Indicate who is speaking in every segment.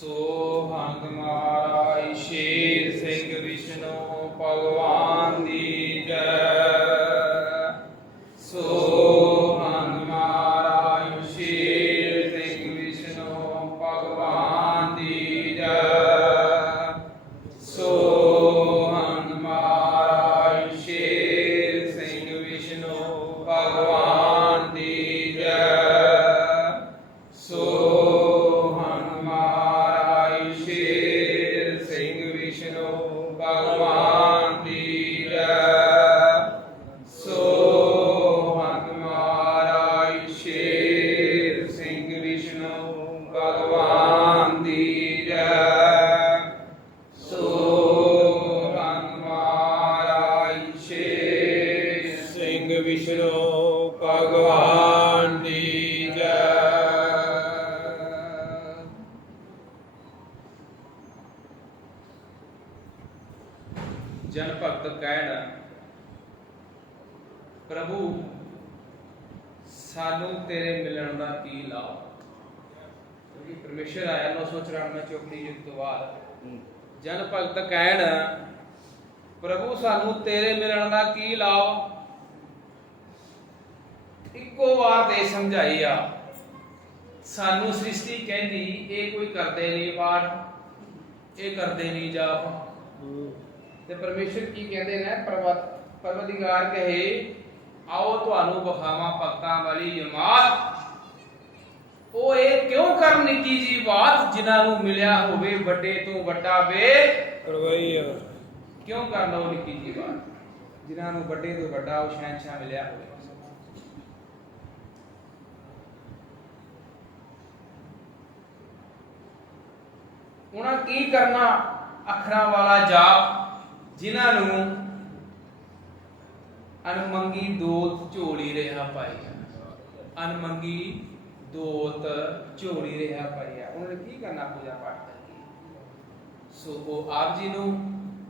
Speaker 1: ਸੋ ਹੰਗ ਮਹਾਰਾਜ ਸਾਨੂੰ ਤੇਰੇ ਮਿਲਣ ਦਾ ਕੀ ਲਾਭ? ਕਿਉਂਕਿ ਪਰਮੇਸ਼ਰ ਆਇਆ 994 ਚੋਪੜੀ ਯੁੱਗ ਤੋਂ ਬਾਅਦ। ਜਨ ਭਗਤ ਕਹਿਣ ਪ੍ਰਭੂ ਸਾਨੂੰ ਤੇਰੇ ਮਿਲਣ ਦਾ ਕੀ ਲਾਭ? ਇੱਕੋ ਵਾਰ ਤੇ ਸਮਝਾਈ ਆ। ਸਾਨੂੰ ਸ੍ਰਿਸ਼ਟੀ ਕਹਿੰਦੀ ਇਹ ਕੋਈ ਕਰਦੇ ਨਹੀਂ ਪਾਠ ਇਹ ਕਰਦੇ ਨਹੀਂ ਜਾਪ। ਤੇ ਪਰਮੇਸ਼ਰ ਕੀ ਕਹਿੰਦੇ ਨੇ? ਪਰਵਤ ਪਰਵਤਿਗਾਰ ਕਹੇ ਆਓ ਤੁਹਾਨੂੰ ਬਖਾਵਾ ਭਗਤਾਂ ਵਾਲੀ ਜਮਾਤ ਉਹ ਇਹ ਕਿਉਂ ਕਰਨ ਨਿੱਕੀ ਜੀ ਬਾਤ ਜਿਨ੍ਹਾਂ ਨੂੰ ਮਿਲਿਆ ਹੋਵੇ ਵੱਡੇ ਤੋਂ ਵੱਡਾ ਵੇ?
Speaker 2: ਕਰਵਾਈ
Speaker 1: ਕਿਉਂ ਕਰਨਾ ਉਹ ਨਿੱਕੀ ਜੀ ਬਾਤ? ਜਿਨ੍ਹਾਂ ਨੂੰ ਵੱਡੇ ਤੋਂ ਵੱਡਾ ਉਹ ਸ਼ਹਿਨशाह ਮਿਲਿਆ ਹੋਵੇ। ਉਹਨਾਂ ਕੀ ਕਰਨਾ? ਅੱਖਰਾਂ ਵਾਲਾ ਜਾਪ। ਜਿਨ੍ਹਾਂ ਨੂੰ ਅਨਮੰਗੀ ਦੋਤ ਝੋਲੀ ਰਿਹਾ ਪਾਈ ਅਨਮੰਗੀ ਦੋਤ ਝੋਲੀ ਰਿਹਾ ਪਾਈ ਉਹਨਾਂ ਨੇ ਕੀ ਕਰਨਾ ਪੂਜਾ ਪਾਠ ਕਰਕੇ? ਸੋ ਉਹ ਆਪ ਜੀ ਨੂੰ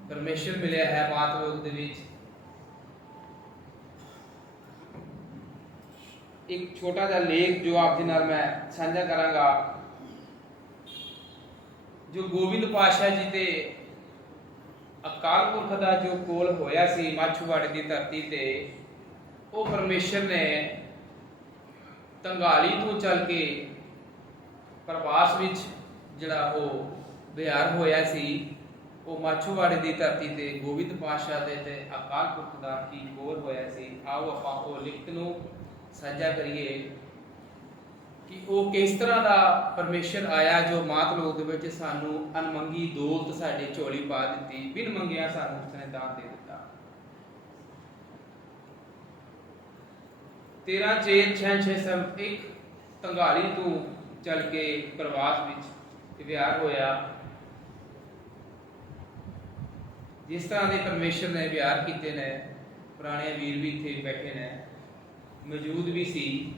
Speaker 1: ਪਰਮੇਸ਼ਰ ਮਿਲਿਆ ਹੈ ਮਾਤ ਲੋਕ ਦੇ ਵਿੱਚ। ਇੱਕ ਛੋਟਾ ਜਿਹਾ ਲੇਖ ਜੋ ਆਪ ਜੀ ਨਾਲ ਮੈਂ ਸਾਂਝਾ ਕਰਾਂਗਾ। ਜੋ ਗੋਬਿੰਦ ਪਾਸ਼ਾ ਜੀ ਤੇ ਅਕਾਲ ਪੁਰਖ ਦਾ ਜੋ ਕੋਲ ਹੋਇਆ ਸੀ ਮਾਛੂਵਾੜੇ ਦੀ ਧਰਤੀ ਤੇ, ਉਹ ਪਰਮੇਸ਼ਰ ਨੇ ਤੰਗਾਲੀ ਤੋਂ ਚੱਲ ਕੇ ਪ੍ਰਵਾਸ ਵਿੱਚ ਜਿਹੜਾ ਉਹ ਬਿਹਾਰ ਹੋਇਆ ਸੀ, ਉਹ ਮਾਛੂਵਾੜੇ ਦੀ ਧਰਤੀ ਤੇ, ਗੋਬਿੰਦ ਪਾਸ਼ਾ ਦੇ ਤੇ ਅਕਾਲ ਪੁਰਖ ਦਾ ਕੀ ਕੋਲ ਹੋਇਆ ਸੀ, ਆਓ ਆਪਾਂ ਉਹ ਲਿਖਤ ਨੂੰ ਸਾਂਝਾ ਕਰੀਏ। ਕਿ ਉਹ ਕਿਸ ਤਰ੍ਹਾਂ ਦਾ ਪਰਮੇਸ਼ਰ ਆਇਆ ਜੋ ਮਾਤ ਲੋਕ ਦੇ ਵਿੱਚ ਸਾਨੂੰ ਅਨਮੰਗੀ ਦੌਲਤ ਸਾਡੇ ਝੋਲੀ ਪਾ ਦਿੱਤੀ, ਬਿਨ ਮੰਗਿਆ ਸਾਨੂੰ ਉਸਨੇ ਦਾਨ ਦੇ ਦਿੱਤਾ। 13 ਚੇਤ 6661 ਤੰਗਾਲੀ ਤੋਂ ਚੱਲ ਕੇ ਪ੍ਰਵਾਸ ਵਿੱਚ ਵਿਆਹ ਹੋਇਆ। ਜਿਸ ਤਰ੍ਹਾਂ ਦੇ ਪਰਮੇਸ਼ਰ ਨੇ ਵਿਆਹ ਕੀਤੇ ਨੇ, ਪੁਰਾਣੇ ਵੀਰ ਵੀ ਇੱਥੇ ਬੈਠੇ ਨੇ, ਮੌਜੂਦ ਵੀ ਸੀ।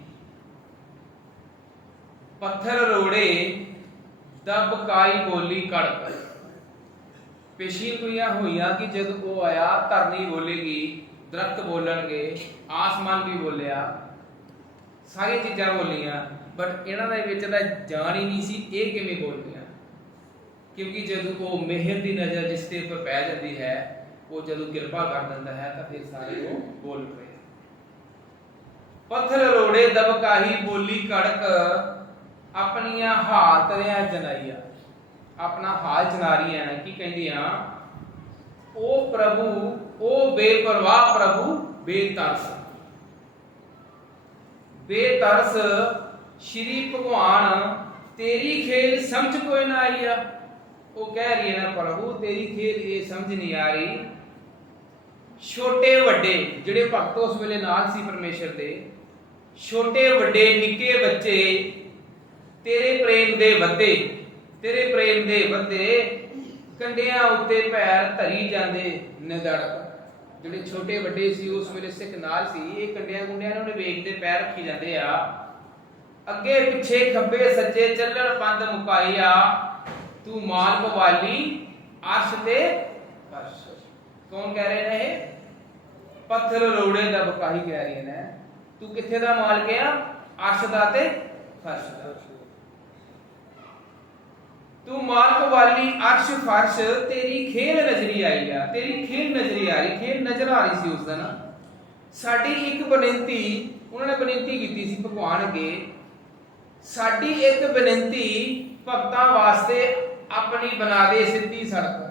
Speaker 1: ਪੱਥਰ ਰੋੜੇ, ਦਬ ਕਾਈ ਬੋਲੀ ਕੜਕ। ਪੇਸ਼ੀਨ ਕੁਈਆਂ ਹੋਈਆਂ ਕਿ ਜਦ ਉਹ ਆਇਆ, ਧਰਨੀ ਬੋਲੇਗੀ, ਦਰਖਤ ਬੋਲਣਗੇ, ਆਸਮਾਨ ਵੀ ਬੋਲਿਆ। ਸਾਰੀਆਂ ਚੀਜ਼ਾਂ ਬੋਲੀਆਂ ਬਟ ਇਹਨਾਂ ਦੇ ਵਿੱਚ ਤਾਂ ਜਾਣ ਹੀ ਨਹੀਂ ਸੀ, ਇਹ ਕਿਵੇਂ ਬੋਲਦੀਆਂ? ਕਿਉਂਕਿ ਜਦੋਂ ਉਹ ਮਿਹਰ ਦੀ ਨਜ਼ਰ ਜਿਸ ਤੇ ਉੱਪਰ ਪੈ ਜਾਂਦੀ ਹੈ, ਉਹ ਜਦੋਂ ਕਿਰਪਾ ਕਰ ਦਿੰਦਾ ਹੈ, ਤਾਂ ਫਿਰ ਸਾਰੇ ਉਹ ਬੋਲ ਪਏ ਪੱਥਰ ਰੋੜੇ ਦਬਕਾਹੀ ਬੋਲੀ ਕੜਕ ਆਪਣੀਆਂ ਹਾਲ ਤਰਿਆ ਜਨਾਈਆ ਆਪਣਾ ਹਾਲ ਜਨਾ ਕੀ ਕਹਿੰਦੀਆਂ ਉਹ ਪ੍ਰਭੂ, ਉਹ ਬੇਪਰਵਾਹ ਪ੍ਰਭੂ, ਬੇਤਰਸ। ਬੇਤਰਸ, ਸ਼੍ਰੀ ਭਗਵਾਨ, ਤੇਰੀ ਖੇਲ ਸਮਝ ਕੋਈ ਨਾ ਆਈ ਆ। ਉਹ ਕਹਿ ਰਹੀ ਹੈ ਨਾ, ਪ੍ਰਭੂ, ਤੇਰੀ ਖੇਲ ਇਹ ਸਮਝ ਨਹੀਂ ਆ ਰਹੀ। ਛੋਟੇ ਵੱਡੇ, ਜਿਹੜੇ ਭਗਤ ਉਸ ਵੇਲੇ ਨਾਲ ਸੀ ਪਰਮੇਸ਼ਰ ਦੇ, ਛੋਟੇ ਵੱਡੇ, ਨਿੱਕੇ ਬੱਚੇ ਤੇਰੇ ਪ੍ਰੇਮ ਦੇ ਵੱਧੇ ਤੇਰੇ ਪ੍ਰੇਮ ਦੇ ਵੱਧੇ ਕੰਡਿਆਂ ਉੱਤੇ ਪੈਰ ਧਰੀ ਜਾਂਦੇ ਨਿਦੜ ਜਿਹੜੇ ਛੋਟੇ ਵੱਡੇ ਸੀ, ਉਸ ਵੇਲੇ ਸਿੱਖ ਨਾਲ ਸੀ, ਇਹ ਕੰਡਿਆਂ ਗੁੰਡਿਆਂ ਨੂੰ ਉਹਨੇ ਵੇਖਦੇ ਪੈਰ ਰੱਖੀ ਜਾਂਦੇ ਆ। ਅੱਗੇ ਪਿੱਛੇ ਖੱਬੇ ਸੱਜੇ ਚੱਲਣ ਪੰਦ ਮੁਕਾਈਆ ਤੂੰ ਮਾਲ ਪਵਾਲੀ ਅਰਸ਼ ਤੇ ਫਰਸ਼ ਕੌਣ ਕਹਿ ਰਹੇ ਨੇ ਇਹ? ਪੱਥਰ ਰੋੜੇ ਦਾ ਬਕਾਈ ਕਹਿ ਰਹੀ ਨੇ। ਤੂੰ ਕਿੱਥੇ ਦਾ ਮਾਲਕ ਆ? ਅਰਸ਼ ਦਾ ਤੇ ਫਰਸ਼ ਦਾ। ਤੂੰ ਮਾਲਕ ਵਾਲੀ ਅਰਸ਼ ਫਰਸ਼, ਤੇਰੀ ਖੇਲ ਨਜ਼ਰੀ ਆਈ ਆ, ਤੇਰੀ ਖੇਲ ਨਜ਼ਰੀ ਆ ਰਹੀ, ਖੇਲ ਨਜ਼ਰ ਆ ਰਹੀ ਸੀ ਉਸ ਦਿਨ। ਸਾਡੀ ਇੱਕ ਬੇਨਤੀ, ਉਹਨਾਂ ਨੇ ਬੇਨਤੀ ਕੀਤੀ ਸੀ ਭਗਵਾਨ ਅੱਗੇ, ਸਾਡੀ ਇੱਕ ਬੇਨਤੀ ਭਗਤਾਂ ਵਾਸਤੇ ਆਪਣੀ ਬਣਾ ਦੇ ਸਿੱਧੀ ਸੜਕ।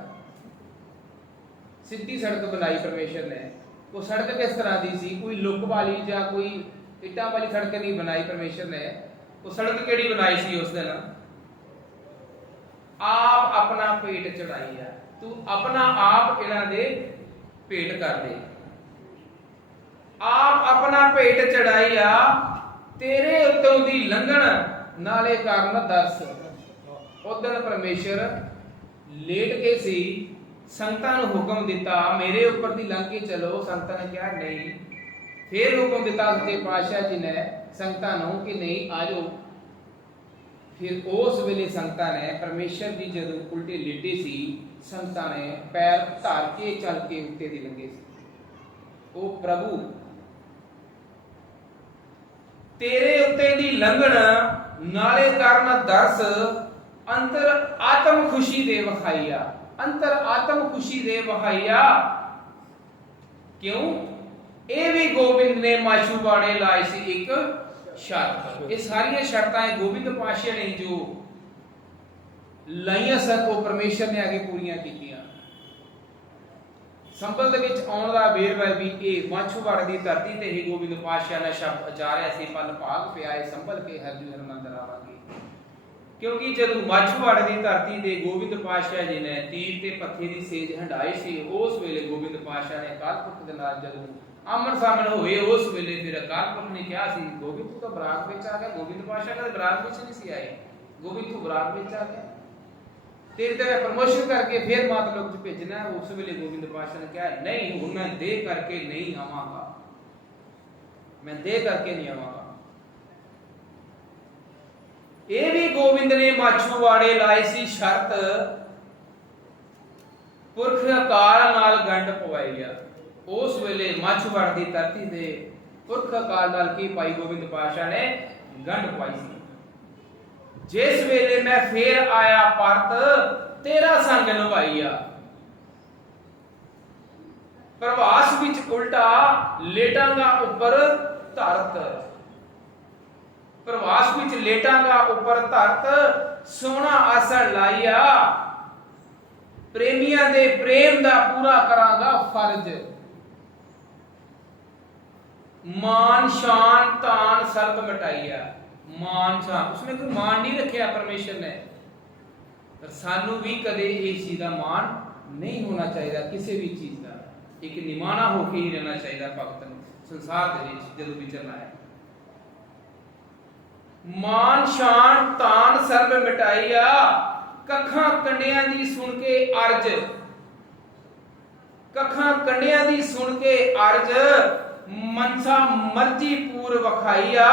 Speaker 1: ਸਿੱਧੀ ਸੜਕ ਬਣਾਈ ਪਰਮੇਸ਼ਰ ਨੇ। ਉਹ ਸੜਕ ਕਿਸ ਤਰ੍ਹਾਂ ਦੀ ਸੀ? ਕੋਈ ਲੁੱਕ ਵਾਲੀ ਜਾਂ ਕੋਈ ਇੱਟਾਂ ਵਾਲੀ ਸੜਕ ਨਹੀਂ ਬਣਾਈ ਪਰਮੇਸ਼ਰ ਨੇ। ਉਹ ਸੜਕ ਕਿਹੜੀ ਬਣਾਈ ਸੀ ਉਸ ਦਿਨ? ਆਪ ਆਪਣਾ ਭੇਟ ਚੜਾਈ ਆ। ਤੂੰ ਆਪਣਾ ਆਪ ਇਹਨਾਂ ਦੇ ਪੇਟ ਕਰ ਦੇ। ਆਪ ਆਪਣਾ ਪੇਟ ਚੜਾਈ ਆ, ਤੇਰੇ ਉੱਤੋਂ ਦੀ ਲੰਘਣ ਨਾਲੇ ਕਾਰਨ ਦਰਸ। ਉਦੋਂ ਪਰਮੇਸ਼ਰ ਲੇਟ ਕੇ ਸੀ, ਸੰਗਤਾਂ ਨੂੰ ਹੁਕਮ ਦਿੱਤਾ, ਮੇਰੇ ਉੱਪਰ ਦੀ ਲੰਘ ਕੇ ਚਲੋ। ਸੰਗਤਾਂ ਨੇ ਕਿਹਾ, ਨਹੀਂ। ਫਿਰ ਹੁਕਮ ਦਿੱਤਾ ਸੱਚੇ ਪਾਤਸ਼ਾਹ ਜੀ ਨੇ ਸੰਗਤਾਂ ਨੂੰ ਕਿ ਨਹੀਂ ਆਜੋ ਫਿਰ ਉਸ ਵੇਲੇ ਸੰਗਤਾਂ ਨੇ ਪਰਮੇਸ਼ਰ ਦੀ ਜਦੋਂ ਉਲਟੇ ਲੇਟੇ ਸੀ, ਸੰਗਤਾਂ ਨੇ ਪੈਰ ਧਰ ਕੇ ਚੱਲ ਕੇ ਉੱਤੇ ਦੀ ਲੰਗੇ ਸੀ। ਉਹ ਪ੍ਰਭੂ, ਤੇਰੇ ਉੱਤੇ ਦੀ ਲੰਘਣ ਨਾਲੇ ਕਰਨ ਦਰਸ, ਅੰਤਰ ਆਤਮ ਖੁਸ਼ੀ ਦੇ ਵਖਾਈਆ, ਅੰਤਰ ਆਤਮ ਖੁਸ਼ੀ ਦੇ ਵਖਾਈਆ। ਕਿਉਂ? ਇਹ ਵੀ ਗੋਬਿੰਦ ਨੇ ਮਾਸ਼ੂਬਾਣੇ ਲਾਏ ਸੀ ਇੱਕ ਸ਼ਰਤ ਇਹ ਸਾਰੀਆਂ ਸ਼ਰਤਾਂ ਇਹ ਗੋਬਿੰਦ ਪਾਸ਼ਾ ਨੇ ਜੋ ਲਾਈਆਂ ਸਨ ਉਹ ਪਰਮੇਸ਼ਰ ਨੇ ਅੱਗੇ ਪੂਰੀਆਂ ਕੀਤੀਆਂ। ਸੰਬਲ ਦੇ ਵਿੱਚ ਆਉਣ ਦਾ ਵੇਰਵਾ ਵੀ ਇਹ ਮਾਛੂਵਾੜ ਦੀ ਧਰਤੀ ਤੇ ਹੀ ਗੋਬਿੰਦ ਪਾਤਸ਼ਾਹ ਨੇ ਸ਼ਬਦ ਉਚਾਰਿਆ ਸੀ ਪਲ ਭਾਗ ਪਿਆ ਏ ਸੰਭਲ ਕੇ ਹਰਜੂ ਹਰਮੰਦਰ ਆਵਾਂਗੇ ਕਿਉਂਕਿ ਜਦੋਂ ਮਾਛੂਵਾੜ ਦੀ ਧਰਤੀ ਤੇ ਗੋਬਿੰਦ ਪਾਤਸ਼ਾਹ ਜੀ ਨੇ ਤੀਰ ਤੇ ਪੱਥੀ ਦੀ ਸੇਜ ਹੰਡਾਈ ਸੀ ਉਸ ਵੇਲੇ ਗੋਬਿੰਦ ਪਾਤਸ਼ਾਹ ਨੇ ਅਕਾਲ ਪੁਰਖ ਦੇ ਨਾਲ ਜਦੋਂ ਆਮਣ ਸਾਹਮਣ ਹੋਏ, ਉਸ ਵੇਲੇ ਫਿਰ ਅਕਾਲ ਪੁਰਖ ਨੇ ਕਿਹਾ ਸੀ, ਗੋਬਿੰਦ, ਤੂੰ ਤਾਂ ਬਰਾਗ ਵਿੱਚ ਆ ਗਿਆ, ਗੋਬਿੰਦ ਪਾਤਸ਼ਾਹ ਕਦੇ ਬਰਾਗ ਵਿੱਚ ਨਹੀਂ ਸੀ ਆਏ। ਗੋਬਿੰਦ, ਤੂੰ ਬਰਾਗ ਵਿੱਚ ਆ ਗਿਆ। ਤੇਰੇ ਤੇ ਪ੍ਰਮੋਸ਼ਨ ਕਰਕੇ ਫਿਰ ਮਾਤ ਲੋਕ ਚ ਭੇਜਣਾ, ਉਸ ਵੇਲੇ ਗੋਬਿੰਦ ਪਾਸ਼ਾ ਨੇ ਕਿਹਾ, ਨਹੀਂ, ਹੁਣ ਮੈਂ ਦੇ ਕਰਕੇ ਨਹੀਂ ਆਵਾਂਗਾ। ਮੈਂ ਦੇ ਕਰਕੇ ਨਹੀਂ ਆਵਾਂਗਾ। ਇਹ ਵੀ ਗੋਬਿੰਦ ਨੇ ਮਾਛੂਵਾੜੇ ਲਾਏ ਸੀ ਸ਼ਰਤ ਪੁਰਖ ਅਕਾਲ ਨਾਲ ਗੰਢ ਪਵਾਈ ਆ। ਉਸ ਵੇਲੇ ਮਾਛੂਵਾੜ ਦੀ ਧਰਤੀ ਦੇ ਪੁਰਖ ਅਕਾਲ ਨਾਲ ਕੀ ਪਾਈ ਗੋਬਿੰਦ ਪਾਸ਼ਾ ਨੇ ਗੰਢ ਪਾਈ ਸੀ। ਜਿਸ ਵੇਲੇ ਮੈਂ ਫੇਰ ਆਇਆ ਪਰਤ, ਤੇਰਾ ਸੰਗ ਨਿਭਾਈਆ। ਪ੍ਰਵਾਸ ਵਿੱਚ ਉਲਟਾ ਲੇਟਾਂਗਾ ਉੱਪਰ ਧਰਤ। ਪ੍ਰਵਾਸ ਵਿੱਚ ਲੇਟਾਂਗਾ ਉੱਪਰ ਧਰਤ ਸੋਨਾ ਆਸਣ ਲਾਈਆ। ਪ੍ਰੇਮੀਆਂ ਦੇ ਪ੍ਰੇਮ ਦਾ ਪੂਰਾ ਕਰਾਂਗਾ ਫਰਜ਼। ਮਾਨ ਸ਼ਾਨ ਤਾਨ ਸਰਬ ਮਟਾਈਆ ਮਾਨ ਸ਼ਾਨ। ਉਸਨੇ ਕੋਈ ਮਾਨ ਨਹੀਂ ਰੱਖਿਆ ਪਰਮੇਸ਼ਰ ਨੇ। ਪਰ ਸਾਨੂੰ ਵੀ ਕਦੇ ਇਸ ਚੀਜ਼ ਦਾ ਮਾਨ ਨਹੀਂ ਹੋਣਾ ਚਾਹੀਦਾ, ਕਿਸੇ ਵੀ ਚੀਜ਼ ਦਾ। ਇੱਕ ਨਿਮਾਣਾ ਹੋ ਕੇ ਹੀ ਰਹਿਣਾ ਚਾਹੀਦਾ ਭਗਤ ਦੇ ਵਿੱਚ ਜਦੋਂ ਵਿਚਰਨਾ ਹੈ ਮਾਨ ਸ਼ਾਨ ਤਾਨ ਸਰਬ ਮਿਟਾਈਆ ਕੱਖਾਂ ਕੰਡਿਆਂ ਦੀ ਸੁਣ ਕੇ ਅਰਜ। ਕੱਖਾਂ ਕੰਡਿਆਂ ਦੀ ਸੁਣ ਕੇ ਅਰਜ। ਮਨਸਾ ਮਰਜ਼ੀ ਪੂਰ ਵਖਾਈਆ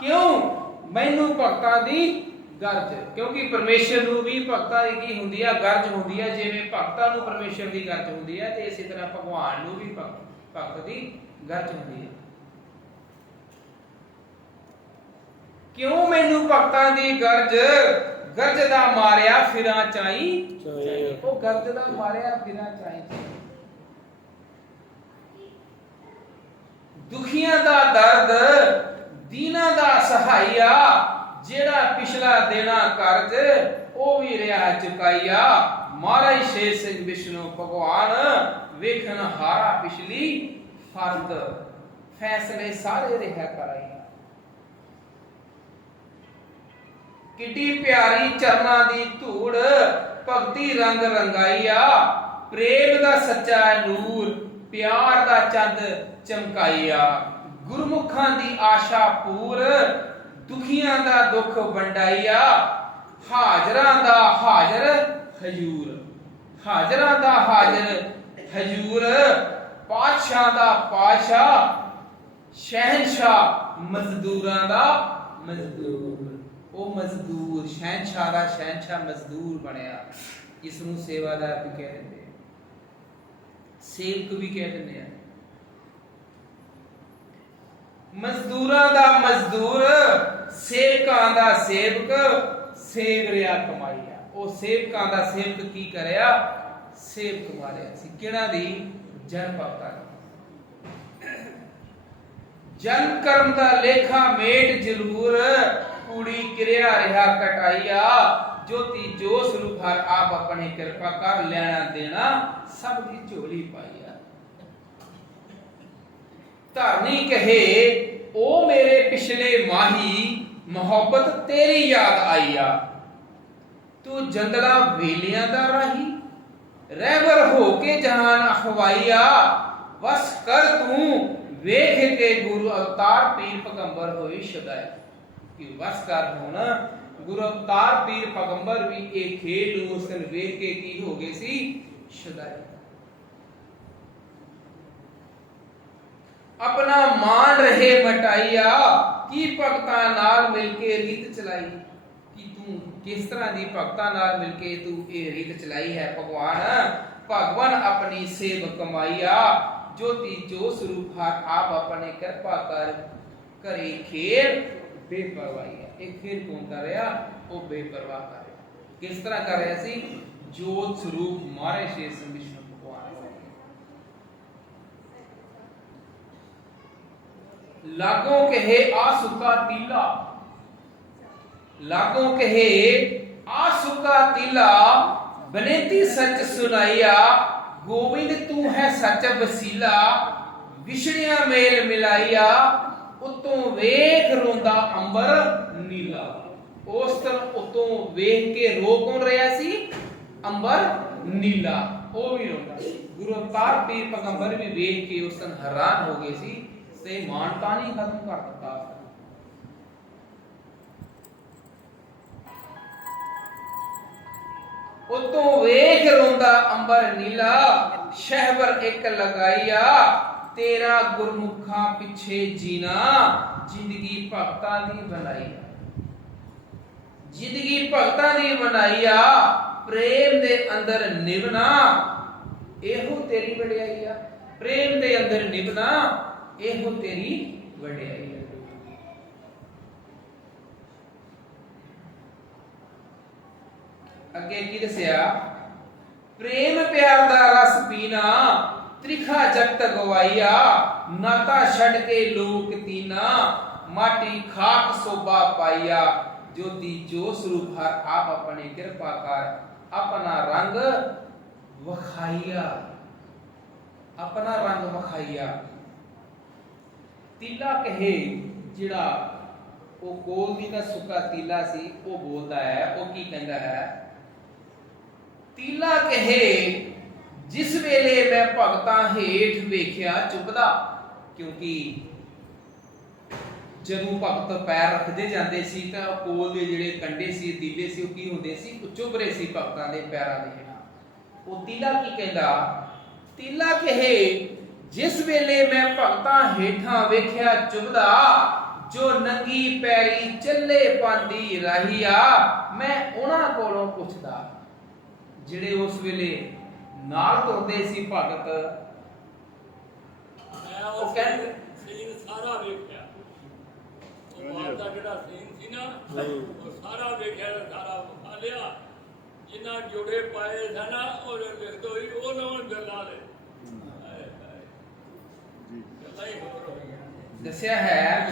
Speaker 1: ਕਿਉਂ? ਮੈਨੂੰ ਭਗਤਾਂ ਦੀ ਗਰਜ। ਕਿਉਂਕਿ ਪਰਮੇਸ਼ਰ ਨੂੰ ਵੀ ਭਗਤਾਂ ਦੀ ਕੀ ਹੁੰਦੀ ਆ? ਗਰਜ ਹੁੰਦੀ ਆ। ਜਿਵੇਂ ਭਗਤਾਂ ਨੂੰ ਪਰਮੇਸ਼ਰ ਦੀ ਗਰਜ ਹੁੰਦੀ ਆ ਤੇ ਇਸੇ ਤਰ੍ਹਾਂ ਭਗਵਾਨ ਨੂੰ ਵੀ ਭਗਤ ਦੀ ਗਰਜ ਹੁੰਦੀ ਆ। ਕਿਉਂ ਮੈਨੂੰ ਭਗਤਾਂ ਦੀ ਗਰਜ? ਗਰਜ ਦਾ ਮਾਰਿਆ ਫਿਰਾਂ ਚਾਈ। ਉਹ ਗਰਜ ਦਾ ਮਾਰਿਆ ਫਿਰਾਂ ਚਾਈ। ਦੁਖੀਆਂ ਦਾ ਦਰਦ, ਦੀਨਾ ਦਾ ਸਹਾਈਆ ਜਿਹੜਾ ਪਿਛਲਾ ਦੇਣਾ ਕਰਜ਼ ਉਹ ਵੀ ਰਿਹਾ ਚੁਕਾਈਆ। ਮਹਾਰਾਜ ਸ਼ੇਰ ਸਿੰਘ ਵਿਸ਼ਨੂੰ ਭਗਵਾਨ ਵੇਖਣ ਹਾਰਾ ਪਿਛਲੀ ਫਰਦ ਫੈਸਲੇ ਸਾਰੇ ਰਿਹਾ ਕਰਾਈਆ ਕਿੱਡੀ ਪਿਆਰੀ ਚਰਨਾਂ ਦੀ ਧੂੜ, ਭਗਤੀ ਰੰਗ ਰੰਗਾਈਆ। ਪ੍ਰੇਮ ਦਾ ਸੱਚਾ ਨੂਰ, ਪਿਆਰ ਦਾ ਚੰਦ ਚਮਕਾਇਆ। ਗੁਰਮੁਖਾਂ ਦੀ ਆਸ਼ਾ ਪੂਰ, ਦੁਖੀਆਂ ਦਾ ਦੁੱਖ ਵੰਡਾਇਆ। ਹਾਜ਼ਰਾਂ ਦਾ ਹਾਜ਼ਰ, ਹਜੂਰ। ਹਾਜ਼ਰਾਂ ਦਾ ਹਾਜ਼ਰ, ਹਜੂਰ। ਪਾਤਸ਼ਾਹ ਦਾ ਪਾਤਸ਼ਾਹ, ਸ਼ਹਿਨਸ਼ਾਹ ਮਜ਼ਦੂਰਾਂ ਦਾ ਮਜ਼ਦੂਰ। ਉਹ ਮਜ਼ਦੂਰ, ਸ਼ਹਿਨਸ਼ਾਹ ਦਾ ਸ਼ਹਿਨਸ਼ਾਹ ਮਜ਼ਦੂਰ ਬਣਿਆ। ਇਸ ਨੂੰ ਸੇਵਾਦਾਰ ਵੀ ਕਹਿੰਦੇ ਸੇਵਕ ਵੀ ਕਹਿੰਦੇ ਆ। ਮਜ਼ਦੂਰਾਂ ਦਾ ਮਜ਼ਦੂਰ, ਸੇਵਕਾਂ ਦਾ ਸੇਵਕ, ਸੇਵ ਰਿਆ ਕਮਾਈਆ ਉਹ ਸੇਵਕਾਂ ਦਾ ਸੇਵਕ ਕੀ ਕਰਿਆ? ਸੇਵਕ ਮਾਰਿਆ ਸੀ। ਕਿਹਨਾਂ ਦੀ? ਜਨ ਭਗਤਾਂ ਦੀ। ਜਨ ਕਰਮ ਦਾ ਲੇਖਾ ਮੇਟ ਜ਼ਰੂਰ, ਕੂੜੀ ਕਿਰਿਆ ਰਿਹਾ ਕਟਾਈਆ ਜੋਤੀ ਜੋਸ ਨੂੰ ਹਰ ਆਪ ਆਪਣੇ ਕਿਰਪਾ ਕਰ, ਲੈਣਾ ਦੇਣਾ, ਸਭ ਦੀ ਝੋਲੀ ਪਾਈ ਧਰਨੀ ਕਹੇ ਉਹ ਮੇਰੇ ਪਿਛਲੇ ਮਾਹੀ ਮੁਹੱਬਤ ਤੇਰੀ ਯਾਦ ਆਈਆ ਤੂੰ ਜੰਗਲਾ ਵੇਲਿਆਂ ਦਾ ਰਾਹੀ ਰਹਿਬਰ ਹੋ ਕੇ ਜਹਾਨ ਅਖਵਾਈਆ ਵਸ ਕਰ ਤੂੰ ਵੇਖ ਕੇ ਗੁਰੂ ਅਵਤਾਰ ਪੀਰ ਪਗੰਬਰ ਹੋਈ ਸ਼ਦਾਈ ਕਿ ਵਸ ਕਰ ਹੁਣ ਗੁਰੂ ਅਵਤਾਰ ਪੀਰ ਪਗੰਬਰ ਵੀ ਇਹ ਖੇਲ ਨੂੰ ਉਸ ਦਿਨ ਵੇਖ ਕੇ ਕੀ ਹੋ ਗਏ ਸੀ ਸ਼ਦਾਈ ਆਪਣਾ ਮਾਨ ਰਹੇ ਮਟਾਈਆ, ਕੀ ਭਗਤਾਂ ਨਾਲ ਮਿਲ ਕੇ ਰੀਤ ਚਲਾਈ? ਕਿ ਤੂੰ ਕਿਸ ਤਰ੍ਹਾਂ ਦੀ ਭਗਤਾਂ ਨਾਲ ਮਿਲ ਕੇ ਤੂੰ ਇਹ ਰੀਤ ਚਲਾਈ ਹੈ ਭਗਵਾਨ? ਭਗਵਾਨ ਆਪਣੀ ਸੇਵ ਕਮਾਈਆ, ਜੋਤੀ ਜੋ ਸਰੂਪ ਹਰ ਆਪ ਆਪਣੇ ਕਿਰਪਾ ਕਰ ਕਰੇ ਖੇਲ ਬੇਪਰਵਾਹੀ ਇਹ ਖੇਰ ਕੌਣ ਕਰ ਰਿਹਾ? ਉਹ ਬੇਪਰਵਾਹ ਕਰ ਰਿਹਾ। ਕਿਸ ਤਰ੍ਹਾਂ ਕਰ ਰਿਹਾ ਸੀ? ਜੋਤ ਸਰੂਪ ਮਾਰੇ ਸ਼ੇਸ਼ ਵਿਸ਼ਨੂੰ ਭਗਵਾਨ ਲਾਗੋਂ ਕਹੇ ਆ ਸੁੱਕਾ ਤੀਲਾ। ਲਾਗੋਂ ਕਹੇ ਆ ਸੁੱਕਾ ਤੀਲਾ, ਬਨੇਤੀ ਸੱਚ ਸੁਨਾਈਆ ਗੋਬਿੰਦ ਤੂੰ ਹੈ ਸੱਚ ਵਸੀਲਾ, ਵਿਛੜਿਆ ਮੇਲ ਮਿਲਾਈਆ ਉਤੋਂ ਵੇਖ ਰੋਂਦਾ ਅੰਬਰ ਨੀਲਾ। ਉਸ ਤਰ੍ਹਾਂ ਉਤੋਂ ਵੇਖ ਕੇ ਰੋ ਕੌਣ ਰਿਹਾ ਸੀ? ਅੰਬਰ ਨੀਲਾ। ਉਹ ਵੀ ਰੋਂਦਾ ਸੀ। ਗੁਰੂ ਅਵਤਾਰ ਪੀਰ ਪਗੰਬਰ ਵੀ ਵੇਖ ਕੇ ਉਸ ਦਿਨ ਹੈਰਾਨ ਹੋ ਗਏ ਸੀ। ਤੇ ਮਾਨਤਾ ਨਹੀਂ ਖਤਮ ਕਰ ਦਿੱਤਾ ਉਤੋਂ ਵੇਖ ਰੋਂਦਾ ਅੰਬਰ ਨੀਲਾ ਸ਼ਹਿਬਰ ਇੱਕ ਲਗਾਈਆ, ਤੇਰਾ ਗੁਰਮੁਖਾਂ ਪਿੱਛੇ ਜੀਣਾ, ਜ਼ਿੰਦਗੀ ਭਗਤਾਂ ਦੀ ਬਣਾਈ। ਜ਼ਿੰਦਗੀ ਭਗਤਾਂ ਦੀ ਬਣਾਈ ਆ ਪ੍ਰੇਮ ਦੇ ਅੰਦਰ ਨਿਵਣਾ ਇਹੋ ਤੇਰੀ ਵਡਿਆਈ ਆ। ਪ੍ਰੇਮ ਦੇ ਅੰਦਰ ਨਿਵਣਾ ਇਹੋ ਤੇਰੀ ਵਡਿਆਈ ਆ ਅੱਗੇ ਕੀ ਦੱਸਿਆ ਪ੍ਰੇਮ ਪਿਆਰ ਦਾ ਰਸ ਪੀਣਾ ਤ੍ਰਿਖਾ ਜਗਤ ਗਵਾਈਆ ਨਾਤਾ ਛੱਡ ਕੇ ਲੋਕ ਤੀਨਾ ਮਾਟੀ ਖਾਕ ਸੋਭਾ ਪਾਈਆ ਜੋਤੀ ਜੋ ਸਰੂਪ ਹਰ ਆਪ ਆਪਣੇ ਕਿਰਪਾ ਕਰ ਆਪਣਾ ਰੰਗ ਵਖਾਈਆ ਆਪਣਾ ਰੰਗ ਵਖਾਈਆ ਤੀਲਾ ਕਹੇ ਜਿਹੜਾ ਉਹ ਕੋਲ ਦੀ ਦਾ ਸੁੱਕਾ ਤੀਲਾ ਸੀ, ਉਹ ਬੋਲਦਾ ਹੈ, ਉਹ ਕੀ ਕਹਿੰਦਾ ਹੈ? ਤੀਲਾ ਕਹੇ, ਜਿਸ ਵੇਲੇ ਮੈਂ ਭਗਤਾਂ ਹੇਠ ਵੇਖਿਆ ਚੁੱਪਦਾ, ਕਿਉਂਕਿ ਜਦੋਂ ਭਗਤ ਪੈਰ ਰੱਖਦੇ ਜਾਂਦੇ ਸੀ ਤਾਂ ਕੋਲ ਦੇ ਜਿਹੜੇ ਕੰਡੇ ਸੀ, ਤੀਲੇ ਸੀ, ਉਹ ਕੀ ਹੁੰਦੇ ਸੀ? ਉਹ ਚੁੱਭਰੇ ਸੀ ਭਗਤਾਂ ਦੇ ਪੈਰਾਂ ਦੇ ਹੇਠਾਂ। ਉਹ ਤੀਲਾ ਕੀ ਕਹਿੰਦਾ? ਤੀਲਾ ਕਹੇ ਜਿਸ ਵੇਲੇ ਮੈਂ ਭਗਤਾਂ ਹੇਠਾਂ ਵੇਖਿਆ ਚੁੱਭਦਾ ਜੋ ਨੰਗੀ ਪੈਰੀ ਚੱਲੇ ਪਾਂਦੀ ਰਾਹੀਆ ਮੈਂ ਉਹਨਾਂ ਕੋਲੋਂ ਪੁੱਛਦਾ ਜਿਹੜੇ ਉਸ ਵੇਲੇ ਨਾਲ ਤੁਰਦੇ ਸੀ ਭਗਤ
Speaker 2: ਮੈਂ
Speaker 1: ਉਹ
Speaker 2: ਉਹ
Speaker 1: ਕਹਿੰਦੇ-
Speaker 2: ਸੀਨ ਸਾਰਾ ਵੇਖਿਆ। ਉਹ ਬਾਪ ਦਾ ਜਿਹੜਾ ਸੀਨ ਸੀ ਨਾ ਉਹ ਸਾਰਾ ਵੇਖਿਆ ਤੇ ਸਾਰਾ ਵਿਖਾ ਲਿਆ। ਜਿਨ੍ਹਾਂ ਜੋੜੇ ਪਾਏ ਸਨ ਉਹ ਲਿਖ ਉਹ ਨਾ ਗੱਲਾਂ ਦੇ ਹਾਏ ਹਾਏ ਗੱਲਾਂ ਹੀ ਹੋਰ ਹੋ ਗਈਆਂ
Speaker 1: ਦੱਸਿਆ ਹੈ,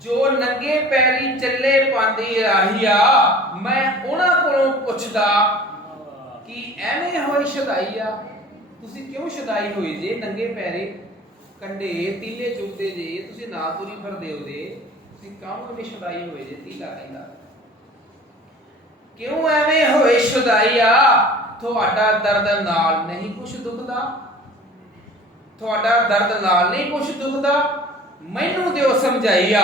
Speaker 1: ਜੋ ਨੰਗੇ ਪੈਰੀ ਚੱਲੇ ਪਾਂਦੀ ਰਾਹੀਆ ਮੈਂ ਉਹਨਾਂ ਕੋਲੋਂ ਪੁੱਛਦਾ ਕਿ ਐਵੇਂ ਹੋਈ ਸ਼ਦਾਈ ਆ? ਤੁਸੀਂ ਕਿਉਂ ਸ਼ਦਾਈ ਹੋਈ ਜੇ ਨੰਗੇ ਪੈਰੇ? ਕੰਡੇ ਤੀਲੇ ਚੁੱਕਦੇ ਜੇ, ਤੁਸੀਂ ਨਾ ਤੁਰੀ ਫਿਰਦੇ ਉਹਦੇ ਤੁਸੀਂ ਕਾਹਨੂੰ ਐਵੇਂ ਸ਼ਦਾਈ ਹੋਏ ਜੇ? ਤੀਲਾ ਕਹਿੰਦਾ। ਕਿਉਂ ਐਵੇਂ ਹੋਏ ਸ਼ਦਾਈ ਆ? ਤੁਹਾਡਾ ਦਰਦ ਨਾਲ ਨਹੀਂ ਕੁਛ ਦੁਖਦਾ? ਤੁਹਾਡਾ ਦਰਦ ਨਾਲ ਨਹੀਂ ਕੁਛ ਦੁਖਦਾ, ਮੈਨੂੰ ਦਿਓ ਸਮਝਾਈਆ।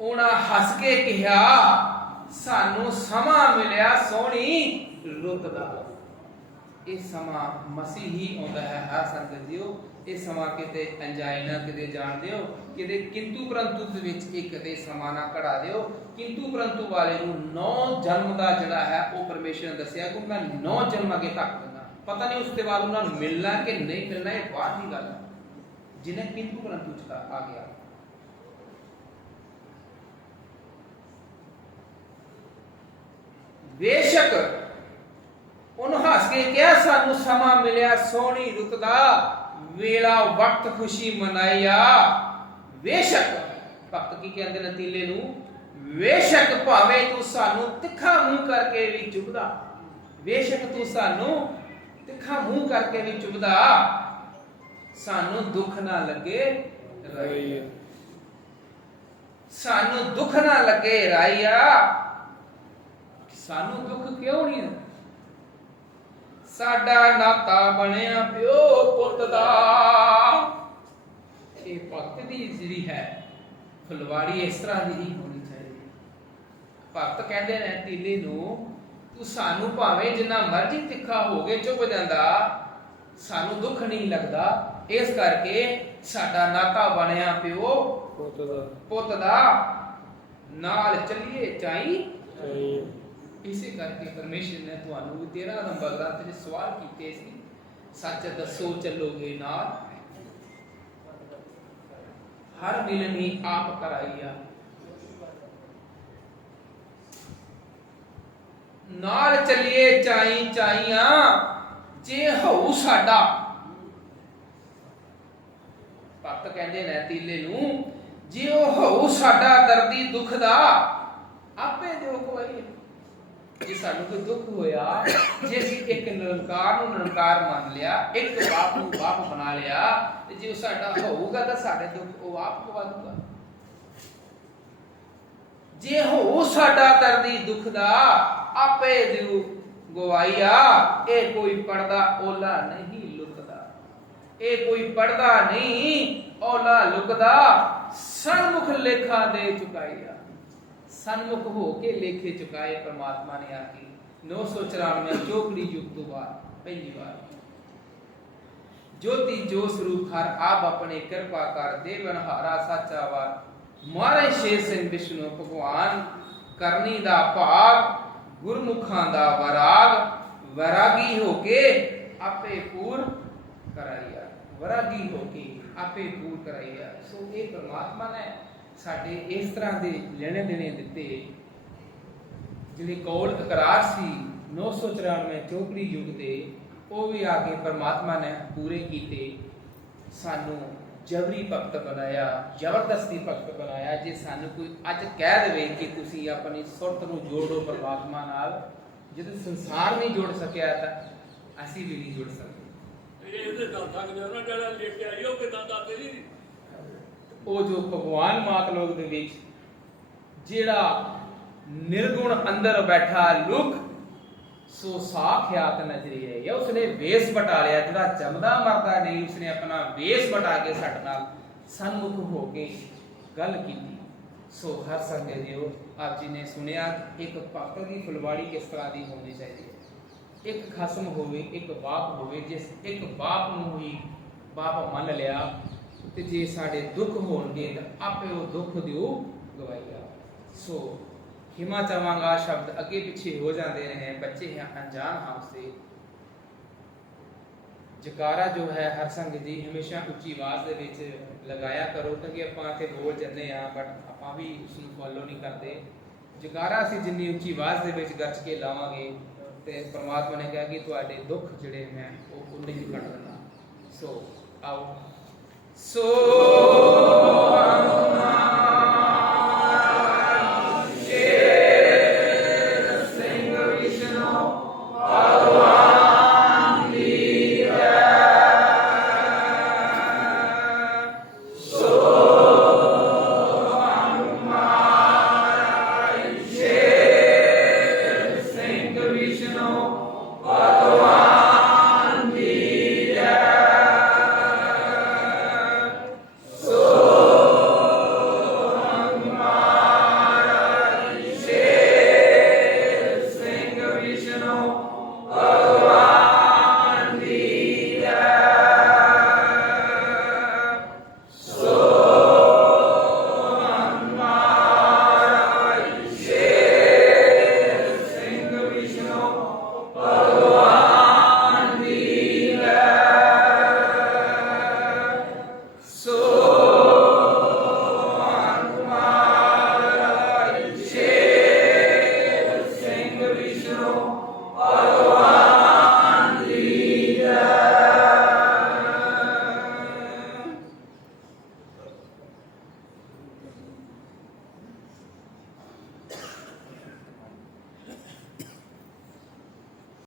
Speaker 1: ਉਹਨਾਂ ਹੱਸ ਕੇ ਕਿਹਾ, ਸਾਨੂੰ ਸਮਾਂ ਮਿਲਿਆ ਸੋਹਣੀ ਰੁੱਤ ਦਾ। ਇਹ ਸਮਾਂ ਮਸੀਹੀ ਆਉਂਦਾ ਹੈ, ਹਰ ਸੰਗਤ ਜੀਓ। ਇਹ ਸਮਾਂ ਕਿਤੇ ਅੰਜਾਈ ਨਾ ਕਿਤੇ ਜਾਣ ਦਿਓ। ਕਿਤੇ ਕਿੰਤੂ ਪਰੰਤੂ ਦੇ ਵਿੱਚ ਇਹ ਕਦੇ ਸਮਾਂ ਨਾ ਕਢਾ ਦਿਓ। ਕਿੰਤੂ ਪਰੰਤੂ ਵਾਲੇ ਨੂੰ ਨੌ ਜਨਮ ਦਾ ਜਿਹੜਾ ਹੈ, ਉਹ ਪਰਮੇਸ਼ਰ ਨੇ ਦੱਸਿਆ ਕਿ ਮੈਂ ਨੌ ਜਨਮ ਅਗੇ ਤੱਕ ਪਤਾ ਨਹੀਂ ਉਸ ਤੋਂ ਬਾਅਦ ਉਹਨਾਂ ਨੂੰ ਮਿਲਣਾ ਕਿ ਨਹੀਂ ਮਿਲਣਾ, ਇਹ ਬਾਅਦ ਦੀ ਗੱਲ ਹੈ ਜਿਹਨੇ ਕਿੰਤੂ ਪਰੰਤੂ ਚ ਆ ਗਿਆ। ਬੇਸ਼ੱਕ ਉਹਨੂੰ ਹੱਸ ਕੇ ਕਿਹਾ, ਸਾਨੂੰ ਸਮਾਂ ਮਿਲਿਆ, ਸੋਹਣੀ ਰੁੱਤ ਦਾ ਵੇਲਾ ਵਕਤ ਖੁਸ਼ੀ ਮਨਾਇਆ। ਬੇਸ਼ੱਕ, ਭਗਤ ਕੀ ਕਹਿੰਦੇ ਨੇ ਤੀਲੇ ਨੂੰ? ਬੇਸ਼ੱਕ ਭਾਵੇਂ ਤੂੰ ਸਾਨੂੰ ਤਿੱਖਾ ਮੂੰਹ ਕਰਕੇ ਵੀ ਚੁਬਦਾ ਬੇਸ਼ੱਕ ਤੂੰ ਸਾਨੂੰ ਤਿੱਖਾ ਮੂੰਹ ਕਰਕੇ ਵੀ ਚੁਬਦਾ ਸਾਨੂੰ ਦੁੱਖ ਨਾ ਲੱਗੇ ਰਾਈਆ। ਸਾਨੂੰ ਦੁੱਖ ਨਾ ਲੱਗੇ ਰਾਈਆ। ਸਾਨੂੰ ਦੁੱਖ ਕਿਉਂ ਨਹੀਂ ਸਾਡਾ ਨਾਤਾ ਬਣਿਆ ਪਿਓ ਪੁੱਤ ਦਾ। ਇਹ ਭਗਤ ਦੀ ਜਿਹੜੀ ਹੈ ਫੁਲਵਾੜੀ ਇਸ ਤਰ੍ਹਾਂ ਦੀ ਹੀ ਹੋਣੀ ਚਾਹੀਦੀ। ਭਗਤ ਕਹਿੰਦੇ ਨੇ ਤੀਲੇ ਨੂੰ ਤੂੰ ਸਾਨੂੰ ਭਾਵੇਂ ਜਿੰਨਾ ਮਰਜ਼ੀ ਤਿੱਖਾ ਹੋ ਕੇ ਚੁੱਪ ਜਾਂਦਾ ਸਾਨੂੰ ਦੁੱਖ ਨਹੀਂ ਲੱਗਦਾ। ਇਸ ਕਰਕੇ ਸਾਡਾ ਨਾਤਾ ਬਣਿਆ ਪਿਓ।
Speaker 3: ਪੁੱਤ ਦਾ।
Speaker 1: ਪੁੱਤ ਦਾ। ਨਾਲ ਚੱਲੀਏ ਚਾਈ। ਇਸੇ ਕਰਕੇ ਪਰਮੇਸ਼ਰ ਨੇ ਤੁਹਾਨੂੰ ਵੀ 13 ਨੰਬਰ ਗ੍ਰੰਥ 'ਚ ਸਵਾਲ ਕੀਤੇ ਸੀ। ਸੱਚ ਦੱਸੋ ਚੱਲੋਗੇ ਨਾਲ। ਹਰ ਮਿਲਨ ਹੀ ਆਪ ਕਰਾਈਆ ਨਾਲ ਚੱਲੀਏ ਚਾਈ ਚਾਈਆਂ, ਜੇ ਹੋਊ ਸਾਡਾ। ਭਗਤ ਕਹਿੰਦੇ ਨੇ ਤੀਲੇ ਨੂੰ, ਜੇ ਉਹ ਹੋਊ ਸਾਡਾ ਦਰਦੀ ਦੁੱਖ ਦਾ, ਆਪੇ ਦਿਓ ਕੋਈ ਜੇ ਸਾਨੂੰ ਕੋਈ ਦੁੱਖ ਹੋਇਆ, ਜੇ ਅਸੀਂ ਇੱਕ ਨਿਰੰਕਾਰ ਨੂੰ ਨਿਰੰਕਾਰ ਮੰਨ ਲਿਆ, ਇੱਕ ਬਾਪ ਨੂੰ ਬਾਪ ਬਣਾ ਲਿਆ, ਤੇ ਜੇ ਉਹ ਸਾਡਾ ਹੋਊਗਾ ਤਾਂ ਸਾਡੇ ਦੁੱਖ ਉਹ ਆਪ ਗਵਾ ਦੂਗਾ। ਜੇ ਹੋ ਸਾਡਾ ਦਰਦੀ ਦੁੱਖ ਦਾ, ਆਪੇ ਦਿਉ ਗਵਾਈਆ ਇਹ ਕੋਈ ਪਰਦਾ ਓਲਾ ਨਹੀਂ ਲੁਕਦਾ। ਇਹ ਕੋਈ ਪਰਦਾ ਨਹੀਂ ਓਲਾ ਲੁਕਦਾ। ਸਨਮੁਖ ਲੇਖਾ ਦੇ ਚੁਕਾਈਆ ਸਨਮੁਖ ਹੋ ਕੇ ਲੇਖੇ ਚੁਕਾਏ ਪ੍ਰਮਾਤਮਾ ਨੇ ਆ ਕੇ। 994 ਚੋਕੜੀ ਯੁਗ ਤੋਂ ਬਾਅਦ, ਪਹਿਲੀ ਵਾਰ। ਜੋਤੀ ਜੋ ਸਰੂਪ ਹਰ ਆਪ ਆਪਣੇ ਕਿਰਪਾ ਕਰ ਦੇਵਨ ਹਾਰਾ ਸਾਚਾ ਵਾਰ ਮਹਾਰਾਜ ਸ਼ੇਰ ਸਿੰਘ ਵਿਸ਼ਨੂੰ ਭਗਵਾਨ, ਕਰਨੀ ਦਾ ਭਾਗ, ਗੁਰਮੁਖਾਂ ਦਾ ਵਰਾਗ, ਵੈਰਾਗੀ ਹੋ ਕੇ ਆਪੇ ਪੂਰ ਕਰਾਈਆ। ਵੈਰਾਗੀ ਹੋ ਕੇ ਆਪੇ ਪੂਰ ਕਰਾਈਆ। ਸੋ ਇਹ ਪ੍ਰਮਾਤਮਾ ਨੇ ਸਾਡੇ ਇਸ ਤਰ੍ਹਾਂ ਦੇ ਲੈਣੇ ਦੇਣੇ ਦਿੱਤੇ ਜਿਹੜੇ ਕੌਲ ਇਕਰਾਰ ਸੀ 994 ਚੋਕੜੀ ਯੁੱਗ ਦੇ ਉਹ ਵੀ ਆ ਕੇ ਪ੍ਰਮਾਤਮਾ ਨੇ ਪੂਰੇ ਕੀਤੇ। ਸਾਨੂੰ ਜਬਰੀ ਭਗਤ ਬਣਾਇਆ ਜ਼ਬਰਦਸਤੀ ਭਗਤ ਬਣਾਇਆ ਜੇ ਸਾਨੂੰ ਕੋਈ ਅੱਜ ਕਹਿ ਦੇਵੇ ਕਿ ਤੁਸੀਂ ਆਪਣੀ ਸੁਰਤ ਨੂੰ ਜੋੜੋ ਪਰਮਾਤਮਾ ਨਾਲ ਜਦੋਂ ਸੰਸਾਰ ਨਹੀਂ ਜੋੜ ਸਕਿਆ ਤਾਂ ਅਸੀਂ ਵੀ ਨਹੀਂ ਜੋੜ ਸਕਦੇ।
Speaker 2: ਇਹਦੇ ਦੱਸ ਜਿਹੜਾ ਕਿਦਾਂ
Speaker 1: ਉਹ ਜੋ ਭਗਵਾਨ ਮਾਤ ਲੋਕ ਦੇ ਵਿੱਚ ਜਿਹੜਾ ਨਿਰਗੁਣ ਅੰਦਰ ਬੈਠਾ ਲੁਕ ਸੋ ਸਾਖਿਆਤ ਨਜ਼ਰੀ ਹੈ। ਉਸਨੇ ਵੇਸ ਬਟਾ ਲਿਆ, ਜਿਹੜਾ ਜਮਦਾ ਮਰਦਾ ਨਹੀਂ, ਉਸਨੇ ਆਪਣਾ ਵੇਸ ਬਟਾ ਕੇ ਸਾਡੇ ਨਾਲ ਸਨਮੁਖ ਹੋ ਕੇ ਗੱਲ ਕੀਤੀ। ਸੋ ਹਰ ਸੰਗਤ ਜੀਓ, ਆਪ ਜੀ ਨੇ ਸੁਣਿਆ ਇੱਕ ਭਗਤ ਦੀ ਫੁਲਵਾੜੀ ਕਿਸ ਤਰ੍ਹਾਂ ਦੀ ਹੋਣੀ ਚਾਹੀਦੀ ਹੈ? ਇੱਕ ਖਸਮ ਹੋਵੇ, ਇੱਕ ਬਾਪ ਹੋਵੇ, ਜਿਸ ਇੱਕ ਬਾਪ ਨੂੰ ਹੀ ਬਾਪ ਮੰਨ ਲਿਆ, ਤੇ ਜੇ ਸਾਡੇ ਦੁੱਖ ਹੋਣਗੇ, ਤਾਂ ਆਪੇ ਉਹ ਦੁੱਖ ਦਿਓ ਗਵਾਈਆ ਸੋ ਹਿਮਾ ਚਾਵਾਂਗਾ ਸ਼ਬਦ ਅੱਗੇ ਪਿੱਛੇ ਹੋ ਜਾਂਦੇ ਨੇ, ਬੱਚੇ ਹੈ ਅਣਜਾਣ ਹਾਂ ਜਕਾਰਾ ਜੋ ਹੈ ਹਰ ਸੰਗ ਜੀ ਹਮੇਸ਼ਾ ਉੱਚੀ ਆਵਾਜ਼ ਦੇ ਵਿੱਚ ਲਗਾਇਆ ਕਰੋ, ਕਿਉਂਕਿ ਆਪਾਂ ਇੱਥੇ ਬੋਲ ਜੰਨੇ ਆ ਬਟ ਆਪਾਂ ਵੀ ਉਸ ਨੂੰ ਫੋਲੋ ਨਹੀਂ ਕਰਦੇ। ਜਕਾਰਾ ਅਸੀਂ ਜਿੰਨੀ ਉੱਚੀ ਆਵਾਜ਼ ਦੇ ਵਿੱਚ ਗੱਜ ਕੇ ਲਾਵਾਂਗੇ, ਤੇ ਪ੍ਰਮਾਤਮਾ ਨੇ ਕਿਹਾ ਕਿ ਤੁਹਾਡੇ ਦੁੱਖ ਜਿਹੜੇ ਮੈਂ, ਉਹ ਉਨੇ ਹੀ ਕੱਟ ਦੇਣਾ ਸੋ ਆਓ। ਸੋ